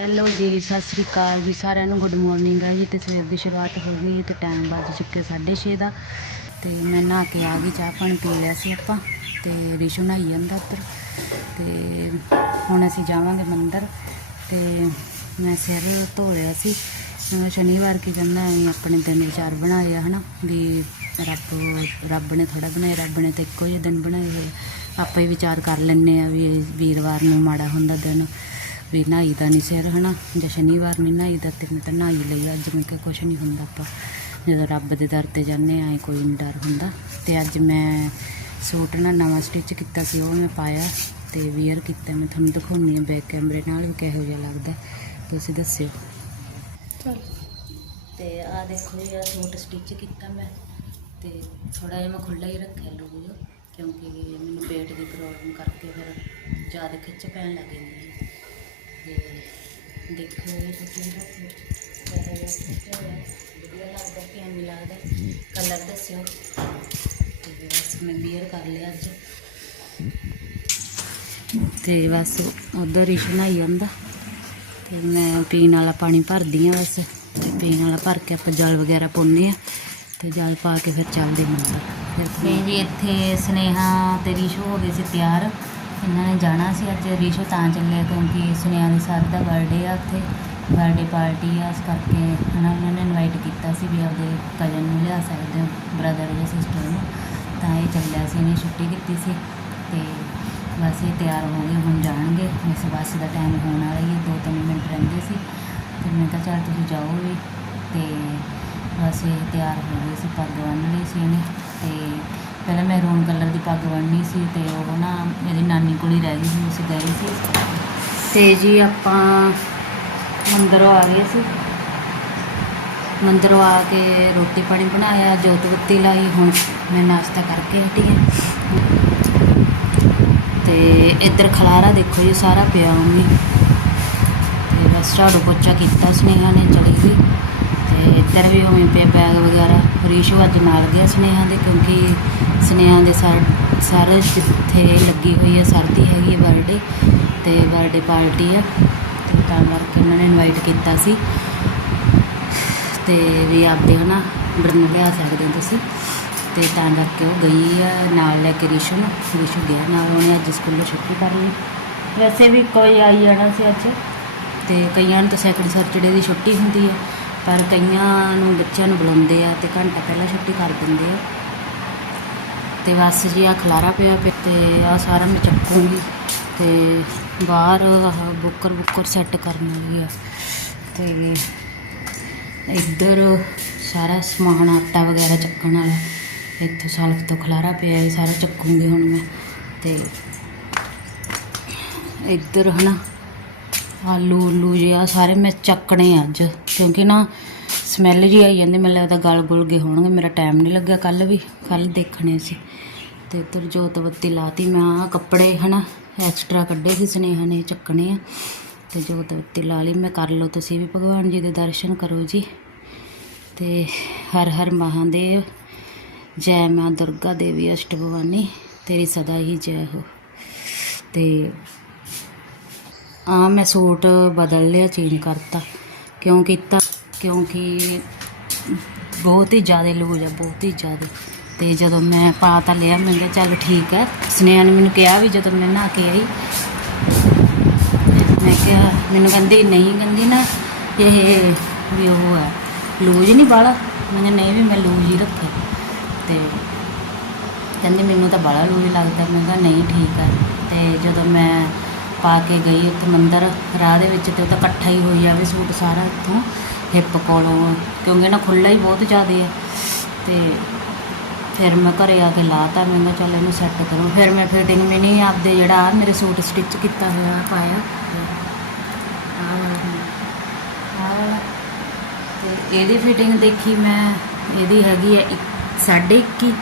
Hello ਜੀ, ਸਤਿ ਸ੍ਰੀ ਅਕਾਲ ਜੀ ਸਾਰਿਆਂ ਨੂੰ। ਗੁੱਡ ਮਾਰਨਿੰਗ ਹੈ ਜੀ ਤੇ ਸਵੇਰ ਦੀ ਸ਼ੁਰੂਆਤ ਹੋ ਗਈ ਤੇ ਟਾਈਮ ਵੱਜ ਚੁੱਕੇ 6:30 ਦਾ। ਤੇ ਮੈਂ ਨਹਾ ਕੇ ਆ ਗਈ, ਚਾਹ ਪਾਣੀ ਪੀ ਲਿਆ ਸੀ ਆਪਾਂ ਤੇ ਰਿਸ਼ੂ ਨਹਾਈ ਜਾਂਦਾ ਉੱਧਰ। ਤੇ ਹੁਣ ਅਸੀਂ ਜਾਵਾਂਗੇ ਮੰਦਰ ਤੇ ਮੈਂ ਸਿਰ ਧੋ ਲਿਆ ਸੀ। ਸ਼ਨੀਵਾਰ ਕੀ ਕਹਿੰਦਾ ਆਪਣੇ ਦਿਨ ਵਿਚਾਰ ਬਣਾਏ ਆ, ਹਨਾ, ਵੀ ਰੱਬ ਰੱਬ ਨੇ ਥੋੜਾ ਬਣਾਇਆ, ਰੱਬ ਨੇ ਤਾਂ ਇੱਕੋ ਜਿਹੇ ਦਿਨ ਬਣਾਏ ਹੋਏ ਆਪਾਂ ਹੀ ਵਿਚਾਰ ਕਰ ਲੈਂਦੇ ਆ ਵੀ ਵੀਰਵਾਰ ਨੂੰ ਮਾੜਾ ਹੁੰਦਾ ਦਿਨ। ਵੀ ਨਹਾਈ ਦਾ ਨਹੀਂ ਸਿਰ ਹਨਾ? ਜਾਂ ਸ਼ਨੀਵਾਰ ਨਹੀਂ ਨਹਾਈ ਦਾ ਤੇ ਮੈਂ ਤਾਂ ਨਹਾਈ ਲਈ ਅੱਜ ਮੈਂ ਕਿਹਾ ਕੁਛ ਨਹੀਂ ਹੁੰਦਾ ਆਪਾਂ। ਜਦੋਂ ਰੱਬ ਦੇ ਦਰ ਤੇ ਜਾਂਦੇ ਆਂ ਕੋਈ ਨਹੀਂ ਡਰ ਹੁੰਦਾ। ਤੇ ਅੱਜ ਮੈਂ ਸੂਟ ਨਾ ਨਵਾਂ ਸਟਿਚ ਕੀਤਾ ਸੀ ਉਹ ਮੈਂ ਪਾਇਆ ਤੇ ਵੀਅਰ ਕੀਤਾ। ਮੈਂ ਤੁਹਾਨੂੰ ਦਿਖਾਉਣੀ ਆ ਬੈਕ ਕੈਮਰੇ ਨਾਲ ਵੀ ਕਿਹੋ ਜਿਹਾ ਲੱਗਦਾ। ਤੁਸੀਂ ਦੱਸਿਓ। ਤੇ ਆ ਦੇਖੋ ਆ ਸੂਟ ਸਟਿਚ ਕੀਤਾ ਮੈਂ। ਤੇ ਥੋੜਾ ਜਿਹਾ ਮੈਂ ਖੁੱਲਾ ਹੀ ਰੱਖਿਆ ਲੂਜ ਕਿਉਂਕਿ ਮੈਨੂੰ ਪੇਟ ਦੀ ਪ੍ਰੋਬਲਮ ਕਰਕੇ ਫਿਰ ਜ਼ਿਆਦਾ ਖਿੱਚ ਪੈਣ ਲੱਗ ਜਾਂਦੀ ਹੈ। ਤੇ ਦੇਖੋ ਇਹ ਤੁਸੀਂ ਦੱਸੋ ਕਿਹੋ ਜਿਹਾ ਸਟਿਚ ਹੋਇਆ ਵਧੀਆ ਲੱਗਦਾ ਕਿ ਐਵੇਂ ਲੱਗਦਾ ਕਲਰ ਦੱਸਿਓ। ਤੇ ਬਸ ਮੈਂ ਬੀਅਰ ਕਰ ਲਿਆ ਅੱਜ। ਤੇ ਬਸ ਉਧਰ ਹੀ ਨਹਾਈ ਜਾਂਦਾ। ਤੇ ਮੈਂ ਪੀਣ ਵਾਲਾ ਪਾਣੀ ਭਰਦੀ ਆ ਬਸ। ਤੇ ਪੀਣ ਵਾਲਾ ਭਰ ਕੇ ਆਪਾਂ ਜਲ ਵਗੈਰਾ ਪਾਉਂਦੇ ਆ ਤੇ ਜਲ ਪਾ ਕੇ ਫਿਰ ਚੱਲਦੇ ਮੰਦਰ। ਫਿਰ ਤੇ ਜੀ, ਇੱਥੇ ਸਨੇਹਾ ਤੇ ਰੀਸ਼ੂ ਹੋ ਗਏ ਸੀ ਤਿਆਰ। ਇਹਨਾਂ ਨੇ ਜਾਣਾ ਸੀ ਅੱਜ ਰੀਸ਼ੂ ਤਾਂ ਚੱਲਿਆ ਕਿਉਂਕਿ ਸਨੇਹਾ ਦੇ ਸਰ ਦਾ ਬਰਥਡੇ ਆ ਉੱਥੇ। ਬਰਥਡੇ ਪਾਰਟੀ ਆ, ਇਸ ਕਰਕੇ ਹਨਾ ਉਹਨਾਂ ਨੇ ਇਨਵਾਈਟ ਕੀਤਾ ਸੀ ਵੀ ਆਪਦੇ ਕਜ਼ਨ ਨੂੰ ਲਿਆ ਸਕਦੇ ਹੋ ਬ੍ਰਦਰ ਜਾਂ ਸਿਸਟਰ ਨੂੰ। ਤਾਂ ਇਹ ਚੱਲਿਆ ਸੀ, ਇਹਨੇ ਛੁੱਟੀ ਕੀਤੀ ਸੀ ਤੇ ਬਸ ਇਹ ਤਿਆਰ ਹੋ ਗਏ, ਹੁਣ ਜਾਣਗੇ। ਇਸ ਬੱਸ ਦਾ ਟਾਈਮ ਹੋਣ ਵਾਲਾ ਹੀ ਹੈ, ਦੋ ਤਿੰਨ ਮਿੰਟ ਰਹਿੰਦੇ ਸੀ। ਤੇ ਮੈਂ ਕਿਹਾ ਚੱਲ ਤੁਸੀਂ ਜਾਓ ਵੀ। ਤੇ ਬਸ ਇਹ ਤਿਆਰ ਹੋ ਗਏ ਸੀ, ਪੱਗ ਬੰਨ੍ਹ ਲਈ ਸੀ ਇਹਨੇ। ਤੇ ਪਹਿਲਾਂ ਮੈਰੂਨ ਕਲਰ ਦੀ ਪੱਗ ਬੰਨ੍ਹਣੀ ਸੀ ਤੇ ਉਹ ਨਾ ਮੇਰੀ ਨਾਨੀ ਕੋਲ ਹੀ ਰਹਿ ਗਈ ਸੀ, ਅਸੀਂ ਗਏ ਸੀ। ਤੇ ਜੀ ਆਪਾਂ ਮੰਦਰੋਂ ਆ ਗਏ ਸੀ। ਮੰਦਰੋਂ ਆ ਕੇ ਰੋਟੀ ਪਾਣੀ ਬਣਾਇਆ, ਜੋਤ ਬੱਤੀ ਲਾਈ, ਹੁਣ ਮੈਂ ਨਾਸ਼ਤਾ ਕਰਕੇ ਹਟੀ ਹਾਂ। ਤੇ ਇੱਧਰ ਖਲਾਰਾ ਦੇਖੋ ਜੀ, ਸਾਰਾ ਪਿਆ ਉਹਨੇ ਤੇ ਬਸ ਝਾੜੂ ਪੋਚਾ ਕੀਤਾ, ਸੁਨੇਹਾ ਨੇ ਚਲੀ ਗਈ। ਤੇ ਇੱਧਰ ਵੀ ਉਵੇਂ ਪਿਆ ਬੈਗ ਵਗੈਰਾ। ਰੀਸ਼ੂ ਅੱਜ ਨਾਲ ਗਿਆ ਸੁਨੇਹਾ ਦੇ, ਕਿਉਂਕਿ ਸੁਨੇਹਾ ਦੇ ਸਰ ਸਰ ਜਿੱਥੇ ਲੱਗੀ ਹੋਈ ਹੈ ਸਰਦੀ ਹੈਗੀ ਹੈ ਬਰਥਡੇ ਤੇ ਬਰਥਡੇ ਪਾਰਟੀ ਆ। ਤੇ ਤਾਂ ਕਰਕੇ ਉਹਨਾਂ ਨੇ ਇਨਵਾਈਟ ਕੀਤਾ ਸੀ। ਤੇ ਵੀ ਆਪਦੇ ਹਨਾ ਬਰਨ ਲਿਆ ਸਕਦੇ ਹੋ ਤੁਸੀਂ। ਤੇ ਤਾਂ ਕਰਕੇ ਉਹ ਗਈ ਆ, ਨਾਲ ਲੈ ਕੇ ਰਿਸ਼ੂ ਨੂੰ। ਰਿਸ਼ੂ ਗਿਆ ਨਾਲ, ਉਹਨੇ ਅੱਜ ਸਕੂਲੋਂ ਛੁੱਟੀ ਕਰ ਲਈ। ਵੈਸੇ ਵੀ ਕੋਈ ਆਈ ਜਾਣਾ ਸੀ ਅੱਜ। ਤੇ ਕਈਆਂ ਨੂੰ ਤਾਂ ਸੈਕਿੰਡ ਸੈਟਰਡੇ ਦੀ ਛੁੱਟੀ ਹੁੰਦੀ ਹੈ ਪਰ ਕਈਆਂ ਨੂੰ ਬੱਚਿਆਂ ਨੂੰ ਬੁਲਾਉਂਦੇ ਆ ਤੇ ਘੰਟਾ ਪਹਿਲਾਂ ਛੁੱਟੀ ਕਰ ਦਿੰਦੇ ਆ। ਤੇ ਬਸ ਜੀ ਆ ਖਲਾਰਾ ਪਿਆ ਪਿਆ ਤੇ ਆ ਸਾਰਾ ਮੈਂ ਚੱਕੂੰਗੀ ਤੇ ਬਾਹਰ ਆਹ ਬੁੱਕਰ ਬੁੱਕਰ ਸੈੱਟ ਕਰਨ ਵਾਲੀ ਆ। ਤੇ ਇੱਧਰ ਸਾਰਾ ਸਮਾਨ ਆਟਾ ਵਗੈਰਾ ਚੱਕਣ ਵਾਲਾ। ਇੱਥੋਂ ਸਲਫ ਤੋਂ ਖਲਾਰਾ ਪਿਆ ਇਹ ਸਾਰਾ ਚੱਕੂੰਗੀ ਹੁਣ ਮੈਂ। ਤੇ ਇੱਧਰ ਹਨਾ ਆਲੂ ਉਲੂ ਜਿਹਾ ਸਾਰੇ ਮੈਂ ਚੱਕਣੇ ਅੱਜ। ਕਿਉਂਕਿ ਨਾ ਸਮੈਲ ਜੀ ਆਈ ਜਾਂਦੀ, ਮੈਨੂੰ ਲੱਗਦਾ ਗਲ ਗੁਲ ਗਏ ਹੋਣਗੇ। ਮੇਰਾ ਟਾਈਮ ਨਹੀਂ ਲੱਗਿਆ ਕੱਲ ਵੀ ਕੱਲ ਦੇਖਣੇ ਸੀ। ਤੇ ਇੱਧਰ ਜੋਤ ਬੱਤੀ ਲਾਤੀ, ਮੈਂ ਆਹ ਕੱਪੜੇ, ਹਨਾ ਐਕਸਟਰਾ ਕੱਢੇ ਸੀ ਸੁਨੇਹਾ ਨੇ, ਚੱਕਣੇ ਆ। ਤੇ ਜੋਤ ਬੱਤੀ ਲਾ ਲਈ, ਮੈਂ ਕਰ ਲਓ ਤੁਸੀਂ ਵੀ ਭਗਵਾਨ ਜੀ ਦੇ ਦਰਸ਼ਨ ਕਰੋ ਜੀ। ਤੇ ਹਰ ਹਰ ਮਹਾਦੇਵ, ਜੈ ਮਾਂ ਦੁਰਗਾ ਦੇਵੀ, ਅਸ਼ਟ ਭਵਾਨੀ, ਤੇਰੀ ਸਦਾ ਹੀ ਜੈ ਹੋ। ਤੇ ਆ ਮੈਂ ਸੂਟ ਬਦਲ ਲਿਆ ਚੇਂਜ ਕਰਤਾ। ਕਿਉਂ ਕੀਤਾ? ਕਿਉਂਕਿ ਬਹੁਤ ਹੀ ਜ਼ਿਆਦਾ ਲੂਜ ਆ, ਬਹੁਤ ਹੀ ਜ਼ਿਆਦਾ। ਤੇ ਜਦੋਂ ਮੈਂ ਪਾ ਤਾਂ ਲਿਆ, ਮੈਂ ਕਿਹਾ ਚੱਲ ਠੀਕ ਹੈ ਸਨੇਹਾ ਨੇ ਮੈਨੂੰ ਕਿਹਾ ਵੀ ਜਦੋਂ ਮੈਂ ਨਹਾ ਕੇ ਆਈ ਤੇ ਮੈਂ ਕਿਹਾ, ਮੈਨੂੰ ਕਹਿੰਦੀ, ਨਹੀਂ ਕਹਿੰਦੀ ਨਾ, ਇਹ ਵੀ ਉਹ ਹੈ ਲੂਜ ਨਹੀਂ ਬਾਲਾ ਮੈਂ ਕਿਹਾ, ਨਹੀਂ ਵੀ ਮੈਂ ਲੂਜ ਹੀ ਰੱਖਿਆ। ਤੇ ਕਹਿੰਦੀ, ਮੈਨੂੰ ਤਾਂ ਬੜਾ ਲੂਜ ਲੱਗਦਾ। ਮੈਂ ਕਿਹਾ, ਨਹੀਂ ਠੀਕ ਹੈ ਤੇ ਜਦੋਂ ਮੈਂ ਪਾ ਕੇ ਗਈ ਉੱਥੇ ਮੰਦਰ ਰਾਹ ਦੇ ਵਿੱਚ ਤੇ ਉਹ ਤਾਂ ਇਕੱਠਾ ਹੀ ਹੋਈ ਜਾਵੇ ਸੂਟ ਸਾਰਾ ਇੱਥੋਂ ਹਿੱਪ ਕੋਲੋਂ ਕਿਉਂਕਿ ਨਾ ਖੁੱਲਾ ਹੀ ਬਹੁਤ ਜ਼ਿਆਦਾ ਹੈ ਤੇ ਫਿਰ ਮੈਂ ਘਰੇ ਆ ਕੇ ਲਾਤਾ, ਮੈਂ ਕਿਹਾ ਚੱਲ ਇਹਨੂੰ ਸੈੱਟ ਕਰੋ। ਫਿਰ ਮੈਂ ਫਿਟਿੰਗ ਵੀ ਨਹੀਂ ਆਪਦੇ ਜਿਹੜਾ ਮੇਰੇ ਸੂਟ ਸਟਿਚ ਕੀਤਾ ਹੋਇਆ ਪਾਇਆ। ਆਹ ਤੇ ਇਹਦੀ ਫਿਟਿੰਗ ਦੇਖੀ ਮੈਂ, ਇਹਦੀ ਹੈਗੀ ਹੈ ਇੱਕ- ਸਾਢੇ 21